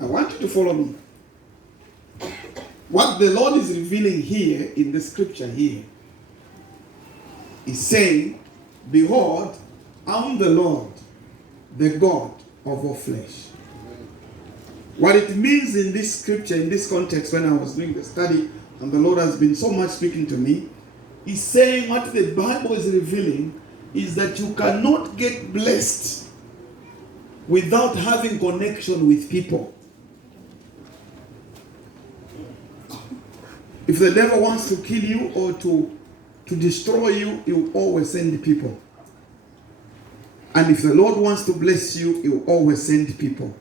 I want you to follow me. What the Lord is revealing here in the scripture here is saying, behold, I'm the Lord, the God of all flesh. What it means in this scripture, in this context, when I was doing the study, and the Lord has been so much speaking to me, He's saying what the Bible is revealing is that you cannot get blessed without having connection with people. If the devil wants to kill you or to destroy you, he will always send people. And if the Lord wants to bless you, he will always send people.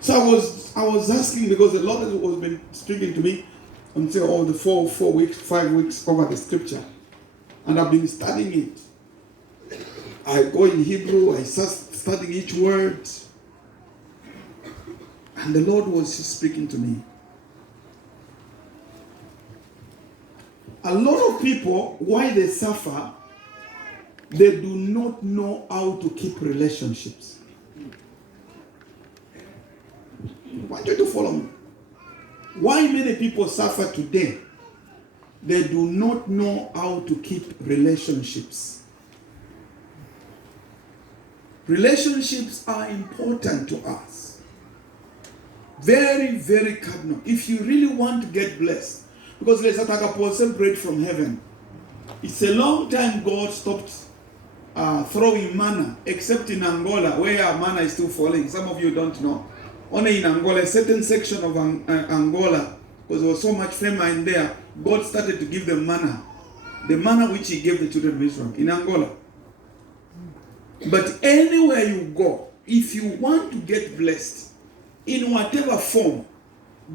So I was asking, because the Lord has been speaking to me until all the 5 weeks over the scripture. And I've been studying it. I go in Hebrew, I start studying each word. And the Lord was just speaking to me. A lot of people, why they suffer, they do not know how to keep relationships. I want you to follow me. Why many people suffer today? They do not know how to keep relationships. Relationships are important to us. Very, very cardinal. If you really want to get blessed, because let's take bread from heaven. It's a long time God stopped throwing manna, except in Angola, where manna is still falling. Some of you don't know. Only in Angola, a certain section of Angola, because there was so much famine there, God started to give them manna. The manna which He gave the children of Israel in Angola. But anywhere you go, if you want to get blessed, in whatever form,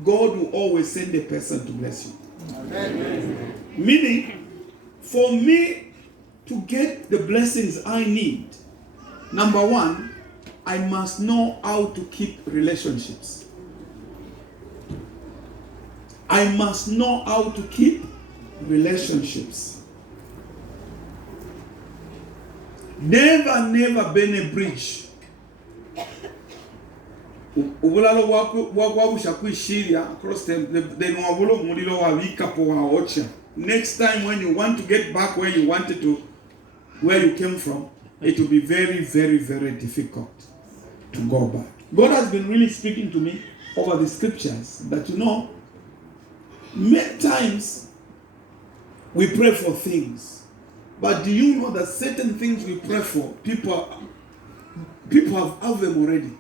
God will always send a person to bless you. Amen. Meaning, for me to get the blessings I need, number one, I must know how to keep relationships. I must know how to keep relationships. Never been a bridge. Ubulalo wabusha kuishiria across the wabulo mulilo wa wikapo wa ocha. Next time when you want to get back where you wanted to, where you came from, it will be very, very, very difficult to go back. God has been really speaking to me over the scriptures that, many times we pray for things, but do you know that certain things we pray for, people have them already?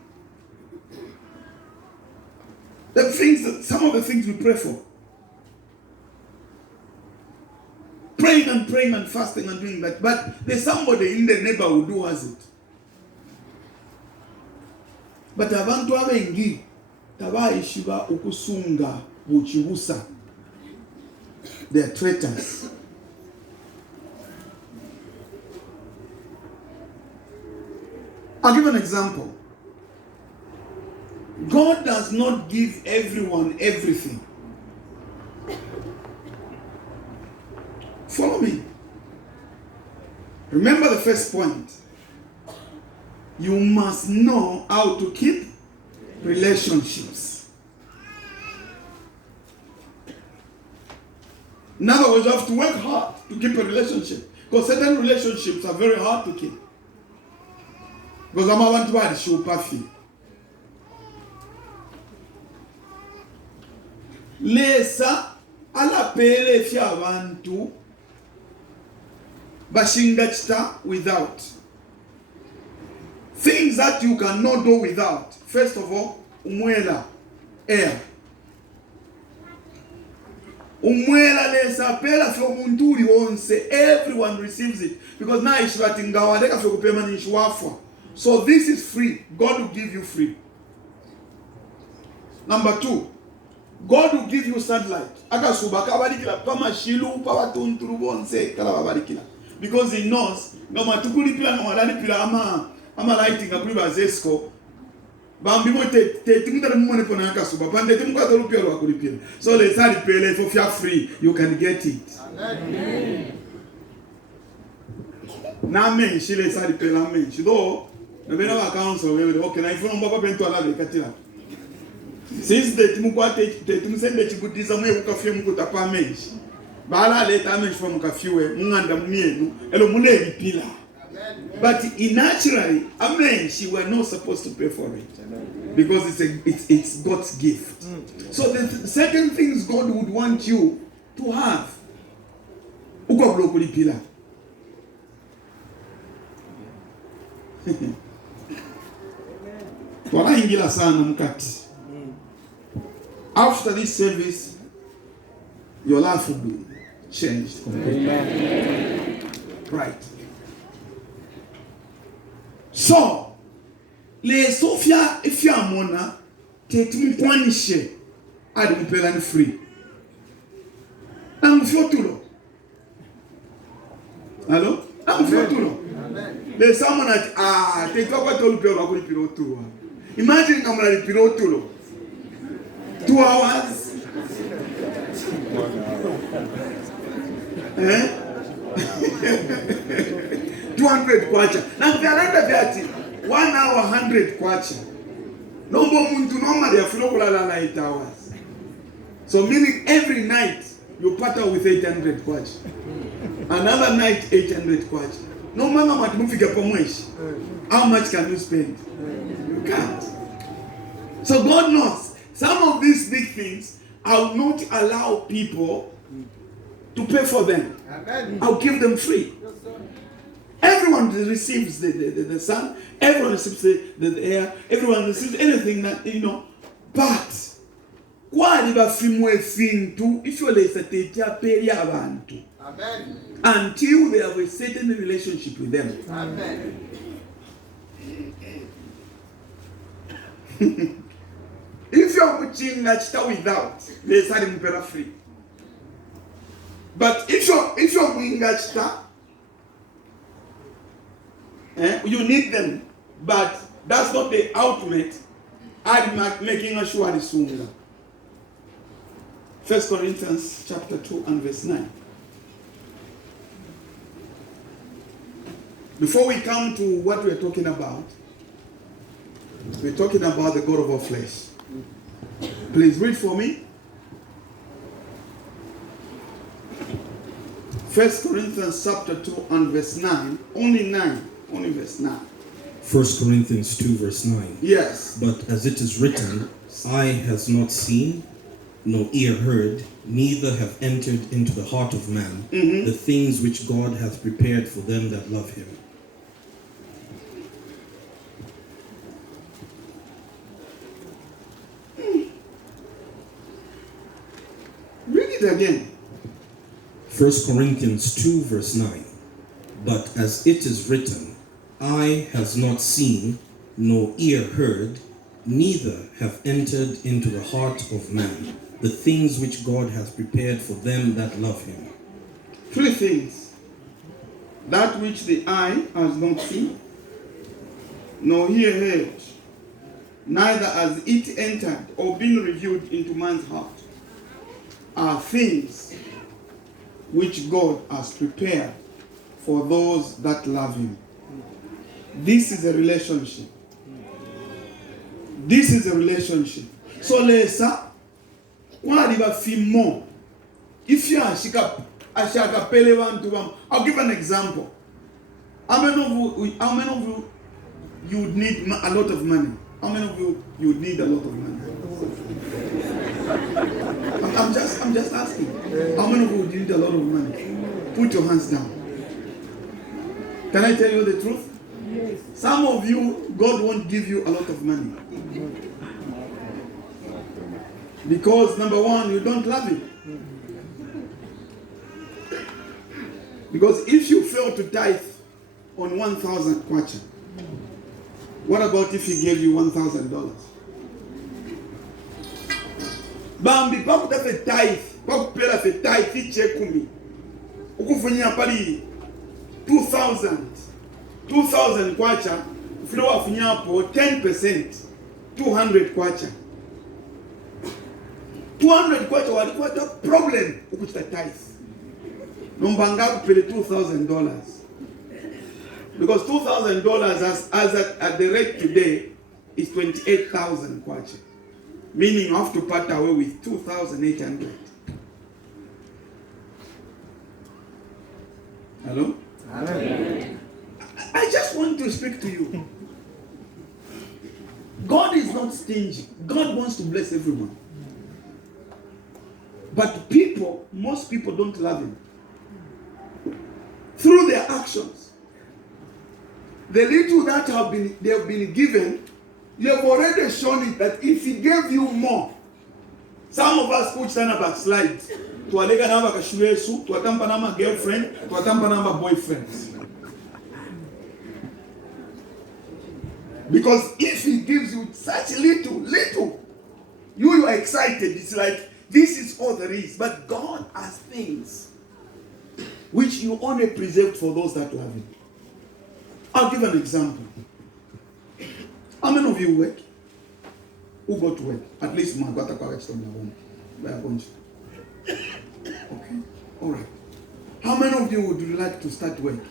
Some of the things we pray for, praying and fasting and doing that, but there's somebody in the neighborhood who has it. But abantu abengi tabayishiba ukusunga buchibusa. They are traitors. I'll give an example. God does not give everyone everything. Follow me. Remember the first point. You must know how to keep relationships. In other words, you have to work hard to keep a relationship. Because certain relationships are very hard to keep. Because I'm want to show pafi. Lesa ala pele fya abantu bashinga without. Things that you cannot do without. First of all, umwela, air. Umwela lesa pela fyo munturi onse. Everyone receives it. Because now ishwatingawa deka fyo kupema ni ishwafwa. So this is free. God will give you free. Number 2, God will give you sunlight. Akasubaka barikila pama shilu pa watunturu bonse kala barikila. Because He knows no matukuli pila no madani pila ama lighting a priva zesko. Bambi mo te tingdara mone pona akasuba. Pande timka to lupia lo akulipia. So let's start pele for you free. You can get it. Amen. Na men shile start pele amen. Shido Nobena wa council wewe okay na ifuna mbako pento alabe katira. Since the tumukwate tumusende chikutiza mwe kukafye mukutapa menshi. Bala leta menshi fa mukafyiwe munganda mumienu elo mulebi pila. But naturally, amen, she were not supposed to pay for it. Because it's God's gift. So the certain things God would want you to have. Uko blokuli pila. Wala ingila sana mkati. After this service, your life will be changed completely. Right. So, les Sophia ifya mona te tumponishe adi mpela ni free. Na mfiotulo. Hello? Na mfiotulo. Les someone at te kwa tolu pelo ko lipiro tulo. Imagine kama lipiro tulo. 2 hours. Eh? 200 kwacha. Na vyalanda vyati 1 hour 100 kwacha. Nombo muntu normally afilo kulala na 8 hours. So meaning every night you partner with 800 kwacha. Another night 800 kwacha. No mama matumufika pomweshi. How much can you spend? You can't. So God knows some of these big things I will not allow people to pay for them. Amen. I'll give them free. Everyone receives the sun, everyone receives the air, everyone receives anything that, you know. But, until they have a certain relationship with them. Amen. If you are watching Nachita without, they start in free. But if you're doing Nachita, you need them, but that's not the ultimate. I'm making a sure it's sooner. 1 Corinthians chapter 2 and verse 9. Before we come to what we're talking about the God of all flesh. Please read for me. 1 Corinthians chapter 2 and verse 9. Only verse 9. 1 Corinthians 2 verse 9. Yes. But as it is written, eye has not seen, nor ear heard, neither have entered into the heart of man the things which God hath prepared for them that love him. Read it again. 1 Corinthians 2 verse 9. But as it is written, eye has not seen, nor ear heard, neither have entered into the heart of man the things which God hath prepared for them that love him. 3 things. That which the eye has not seen, nor ear heard, neither has it entered or been revealed into man's heart, are things which God has prepared for those that love him. This is a relationship. This is a relationship. So lesa, if you are ashaka pele bantu bam, I'll give an example. How many of you you would need a lot of money? How many of you would need a lot of money? I'm just asking. How many of you would need a lot of money? Put your hands down. Can I tell you the truth? Yes. Some of you, God won't give you a lot of money. Because number one, you don't love him. Because if you fail to tithe on 1,000 kwacha, what about if he gave you $1,000? Bambi, pakuta fe tithe, pakupela fe tithe, iche kumi. Ukufanyia pali 2,000 kwacha, ufilo wafanyia po 10%, 200 kwacha. 200 kwacha walikuwa ta problem ukuchita tithe. Nombanga kupele $2,000. Because $2,000 as at the rate today is 28,000 kwacha. Meaning you have to part away with 2,800. Hello? Amen. I just want to speak to you. God is not stingy. God wants to bless everyone. But most people don't love him. Through their actions. The little that they have been given, you have already shown it that if he gave you more, some of us could stand up backslide. Tuwalega namba kashuesu, tuwatampa namba girlfriend, tuwatampa namba boyfriends. Because if he gives you such little, you are excited. It's like, this is all there is. But God has things which you only preserved for those that love him. I'll give an example. How many of you work? Who go to work? At least my got a correction home. Okay. All right. How many of you would like to start work?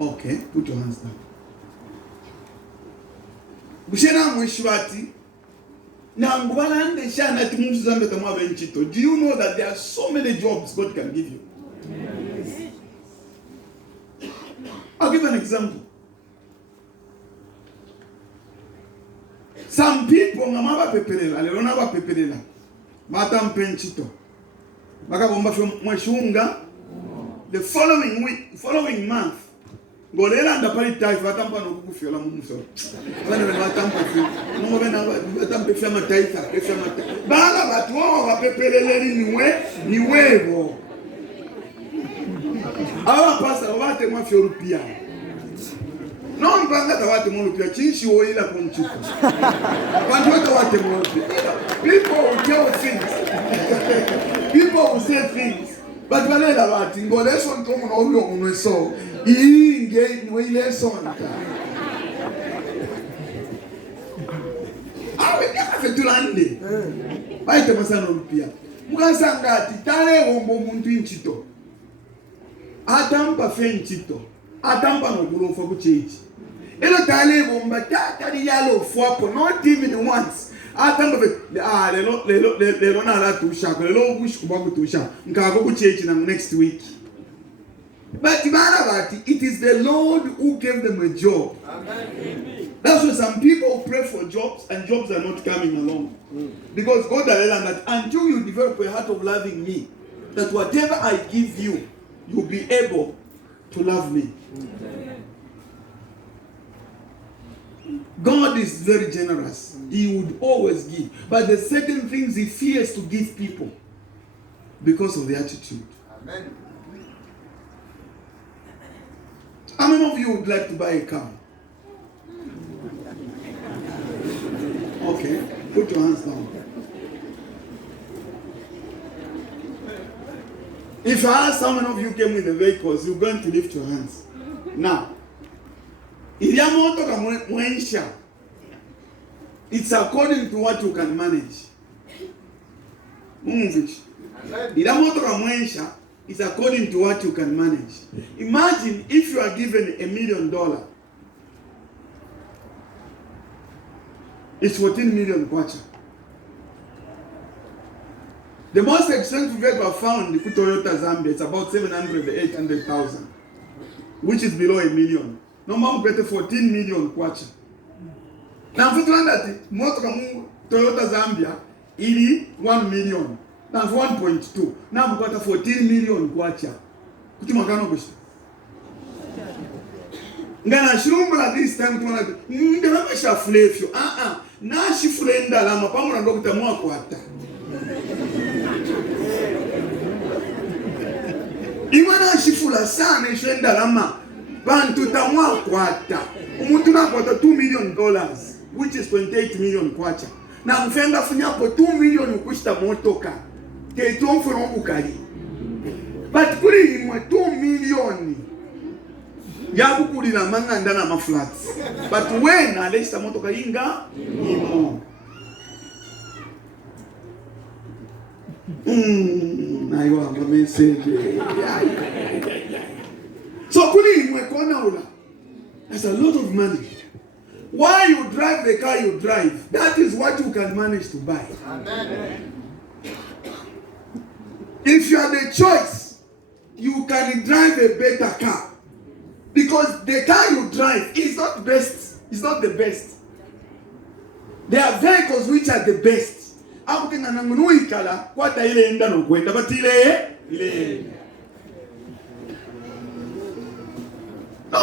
Okay, put your hands down. Do you know that there are so many jobs God can give you? Yes. I'll give an example. Some people, the following month, Golela and the party type, Vatampa no Kufiola Mumso. When we Vatampa, no one Vatampa Fama Taita, Fama Bala, but one of a Pepe Niwe. Our pastor, what a mafia. No one that what the Molupia, Chinchi Oila Conchita. But what the Molupia? People will tell things. People will say things. But when I about in God, that's one common all long so. He gave no lesson. I will never to land. By the Masanopia. Mukasanga, Titale, Ombo Muntinchito. Atampa Fenchito. Atampa no Guru for Buchich. Elo Tale, Bombata, Yellow, Fopo, not even once. Atampa, they don't allow to shop. They don't wish to go to shop. Nkago Buchich next week. But it is the Lord who gave them a job. Amen. That's why some people pray for jobs and jobs are not coming along. Because God has learned that until you develop a heart of loving me, that whatever I give you, you'll be able to love me. God is very generous. He would always give. But there's certain things he fears to give people because of the attitude. Amen. How many of you would like to buy a car? Okay, put your hands down. If I ask how many of you came with the vehicles, you're going to lift your hands. Now, it's according to what you can manage. It's according to what you can manage. Imagine if you are given $1 million. It's 14 million kwacha. The most expensive vehicle found in Toyota Zambia, it's about 700,000-800,000, which is below $1 million. Normal better 14 million kwacha. Now, for that, most Toyota Zambia, it 1 million. Now 1.2. Now we got 14 million kwacha. Kuti magano gushi. Ngana shirumbula this time tuna ngana mesha flefyo. Na shifulenda la mapamu na ndokita mwa kwata. Imana shifula sana ishenda lama bantu tamwa kwata. Umuntu na kwata $2 million, which is 28 million kwacha. Na mfenda funyapo 2 million ukushita motoka. But kuri imwe 2 million yabu kuri na manganda na maflats. But when alesta motoka inga imo. Aiwa message. That's a lot of money. Why you drive the car you drive, that is what you can manage to buy. Amen. If you have the choice, you can drive a better car. Because the car you drive is not best. It's not the best. There are vehicles which are the best. No,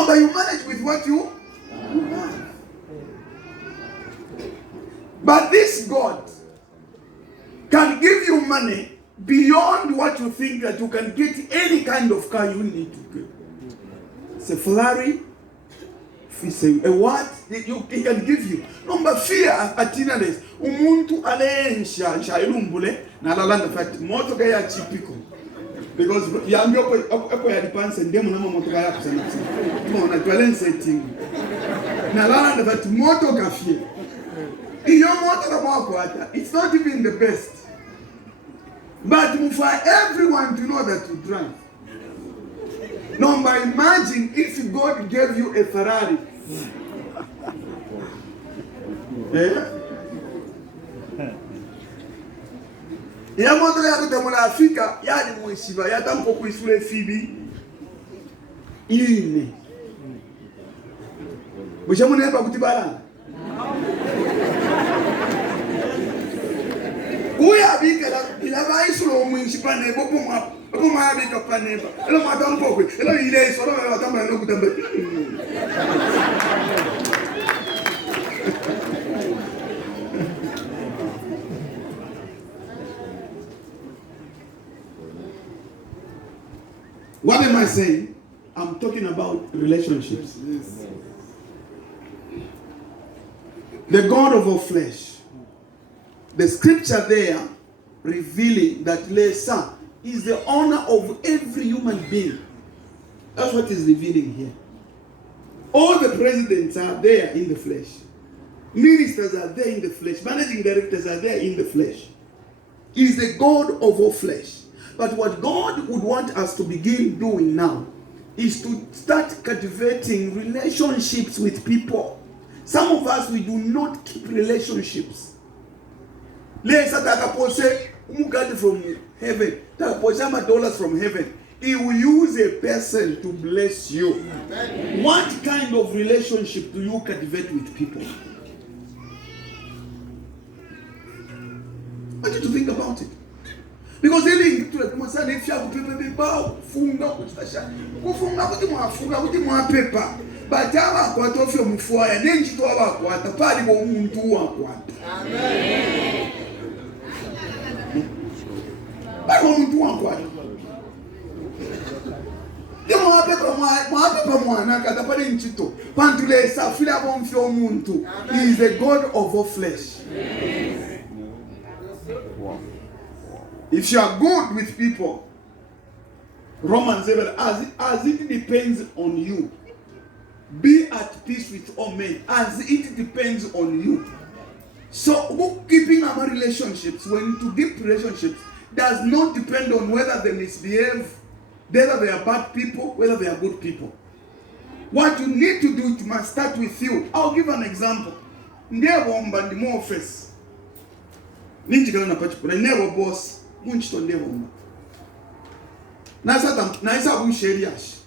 but you manage with what you have. But this God can give you money beyond what you think that you can get any kind of car you need to get. It's a Ferrari. It's a what? He can give you. Number fear atina des. Umuntu alensha shailumbule na lalanda fat moto kaya chipiko. Because yambi opo ya dipanse ndemo na moto kaya kusana. Tuma na twalen setting. Na lalanda fat moto kafie. Iyo moto kama kwata. It's not even the best. But for everyone to know that you drive. Number, imagine if God gave you a Ferrari. Ya moto ya kutamula Afrika ya ni mwishiba ya tampo kuisule fibi ine. Bushamu nepa kutibala. Uya bika la ilaba isulo mwishiba ne bopo mwa bopo mwa bika paneba. Elo matampo kwe. Elo ile isolo elo matambo na kutamba. What am I saying? I'm talking about relationships. Yes. The God of all flesh. The scripture there revealing that Lesa is the owner of every human being. That's what is revealing here. All the presidents are there in the flesh. Ministers are there in the flesh. Managing directors are there in the flesh. He is the God of all flesh. But what God would want us to begin doing now is to start cultivating relationships with people. Some of us, we do not keep relationships. Let's say, from heaven, $dollars from heaven. He will use a person to bless you. Amen. What kind of relationship do you cultivate with people? I want you to think about it. Because if you have paper, but he is the God of all flesh. If you are good with people, Romans 7, as it depends on you, be at peace with all men, as it depends on you. So, keeping our relationships, when to deep relationships, does not depend on whether they misbehave, whether they are bad people, whether they are good people. What you need to do, it must start with you. I'll give an example. Never office. Never boss. Munchito never. Nasa busheriash.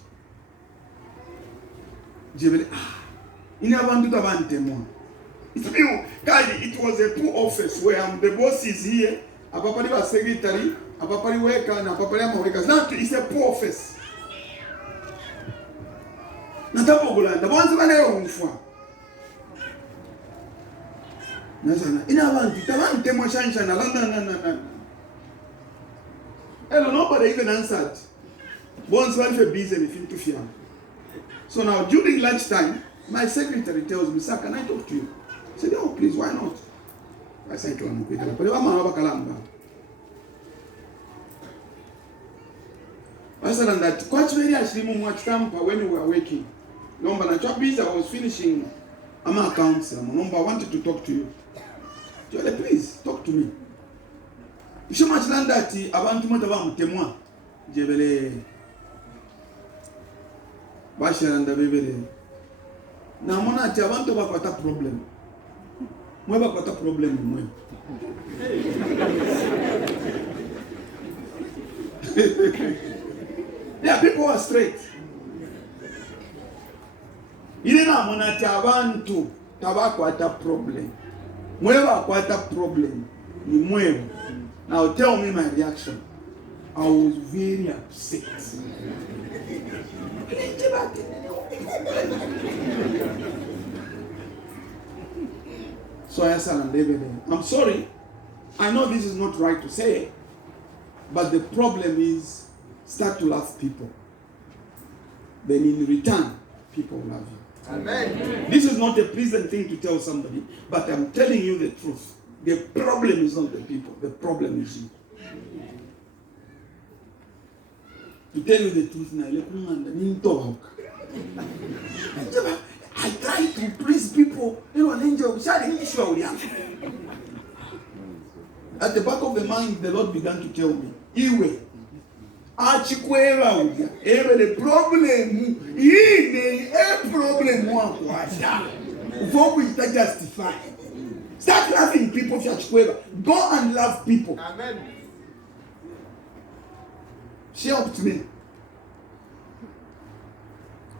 Jebele it was a poor office where the boss is here, Apapari was secretary, Apapari worker, and Apapari workers. Now it's a poor office. Natapogola, the ones that are on for. In Avanti, hello, nobody even answered. Once one for busy and to fear. So now during lunchtime, my secretary tells me, sir, can I talk to you? I said, oh, please, why not? I said to him, I said that quite very actually much time when we were working. Number I was finishing my accounts. Number I wanted to talk to you. Jolie, please talk to me. If so much land that I want to move témoin. bashiranda bebere namona ati abantu bakwata problem mwe bakwata problem mwe there are people who are straight ile namona ati abantu tabakwata problem mwe bakwata problem ni mwe. Now tell me my reaction. I was very upset. So I said, I'm sorry. I know this is not right to say, but the problem is start to love people. Then in return, people love you. Amen. This is not a pleasant thing to tell somebody, but I'm telling you the truth. The problem is not the people. The problem is you. To tell you the truth, I try to please people. At the back of the mind, the Lord began to tell me, Iwe, the problem is a problem. Before we justify. Start loving people, go and love people. Amen. She helped me.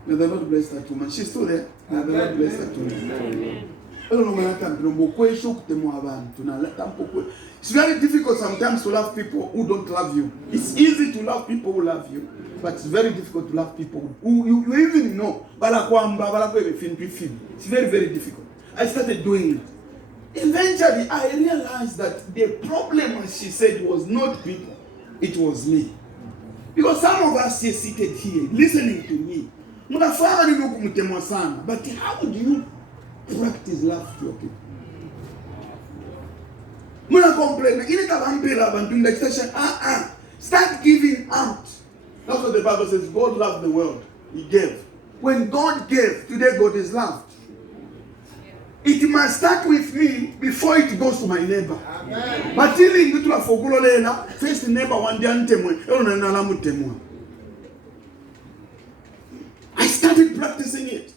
May the Lord bless that woman. She's still there. May the Lord bless that woman. It's very difficult sometimes to love people who don't love you. It's easy to love people who love you, but it's very difficult to love people who you even know. It's very, very difficult. I started doing it. Eventually, I realized that the problem, as she said, was not people. It was me. Because some of us are seated here, listening to me. But how do you practice love to your people? Start giving out. That's what the Bible says. God loved the world. He gave. When God gave, today God is loved. It must start with me before it goes to my neighbor. Amen. But first neighbor one day I started practicing it.